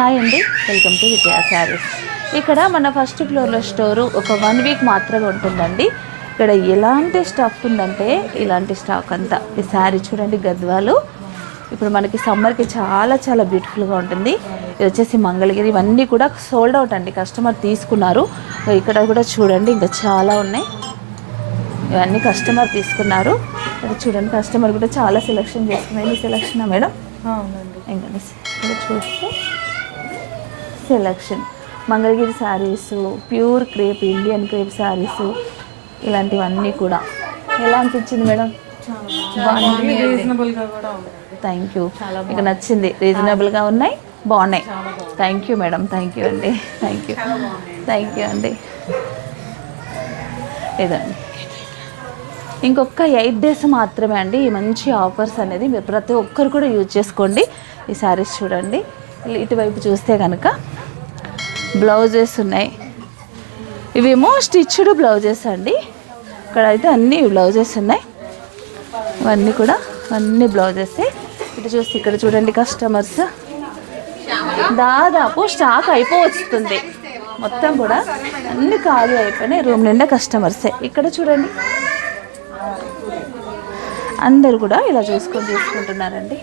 Hi అండి, welcome to విజయ శారీస్. ఇక్కడ మన ఫస్ట్ ఫ్లోర్లో స్టోరు ఒక 1 వీక్ మాత్రమే ఉంటుందండి. ఇక్కడ ఎలాంటి స్టఫ్ ఉందంటే ఇలాంటి స్టాక్ అంతా. ఈ శారీ చూడండి, గద్వాలు. ఇప్పుడు మనకి సమ్మర్కి చాలా చాలా బ్యూటిఫుల్గా ఉంటుంది. ఇది వచ్చేసి మంగళగిరి. ఇవన్నీ కూడా సోల్డ్ అవుట్ అండి, కస్టమర్ తీసుకున్నారు. ఇక్కడ కూడా చూడండి, ఇంకా చాలా ఉన్నాయి. ఇవన్నీ కస్టమర్ తీసుకున్నారు. ఇక్కడ చూడండి, కస్టమర్ కూడా చాలా సెలెక్షన్ చేసుకున్నారు. ఇది సెలెక్షనా మేడం? అవునండి. ఇంకా ఇక్కడ చూస్తే selection Mangalagiri saris, pure crepe, Indian crepe saris, ఇలాంటివన్నీ కూడా. ఎలా అనిపించింది మేడం? రీజనబుల్గా కూడా ఉంది. Thank you. మీకు నచ్చింది? రీజనబుల్గా ఉన్నాయి, బాగున్నాయి. Thank you madam, thank you అండి, థ్యాంక్ యూ, థ్యాంక్ యూ అండి. ఇదండి, ఇంకొక 8 days మాత్రమే అండి ఈ మంచి ఆఫర్స్ అనేది. మీరు ప్రతి ఒక్కరు కూడా యూజ్ చేసుకోండి. ఈ శారీస్ చూడండి, ఇటువైపు చూస్తే కనుక బ్లౌజెస్ ఉన్నాయి. ఇవేమో స్టిచ్డ్ బ్లౌజెస్ అండి. ఇక్కడ అయితే అన్ని బ్లౌజెస్ ఉన్నాయి. ఇవన్నీ కూడా అన్ని బ్లౌజెస్. ఇటు చూస్తే ఇక్కడ చూడండి, కస్టమర్స్ దాదాపు స్టాక్ అయిపోవస్తుంది. మొత్తం కూడా అన్ని ఖాళీ అయిపోయినాయి. రూమ్ నిండా కస్టమర్సే. ఇక్కడ చూడండి, అందరు కూడా ఇలా చూసుకొని తీసుకుంటున్నారండి.